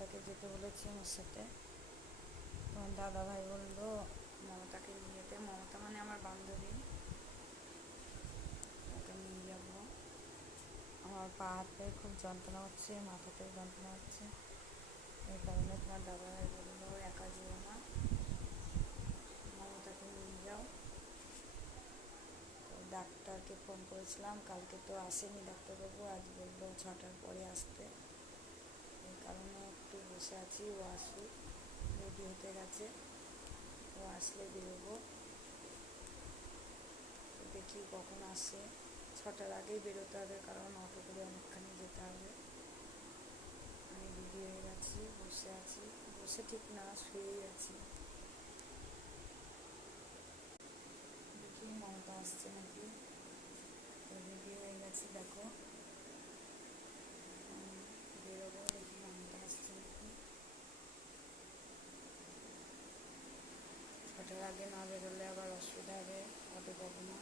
মমতাকে যেতে বলেছি আমার সাথে। তোমার দাদা ভাই বললো মমতাকে নিয়ে যেতে, মমতা মানে আমার বান্ধবী, ওকে নিয়ে যাবো। আমার পা হাত পায়ে খুব যন্ত্রণা হচ্ছে, মাথাতেও যন্ত্রণা হচ্ছে, এই কারণে তোমার দাদা ভাই বললো একা যেও না, মমতাকে নিয়ে যাও। তো ডাক্তারকে ফোন করেছিলাম, কালকে তো আসেনি ডাক্তারবাবু, আজ বললো 6টার পরে আসতে। এই কারণে একটু বসে আছি, ও আসুক, রেডি হতে গেছে, ও আসলে বেরোবো। দেখি কখন আসে, 6টার আগেই বেরোতে হবে, কারণ অটো করে অনেকখানি যেতে হবে। আমি রেডি হয়ে গেছি, বসে আছি, বসে ঠিক না, শুয়েই আছি। দেখি মমতা আসছে নাকি। রেডি হয়ে গেছি, দেখো বেরোবো, দেখি মমতা আসছে নাকি। 6টার আগে না বেরোলে আবার অসুবিধা হবে, অটো পাবো না।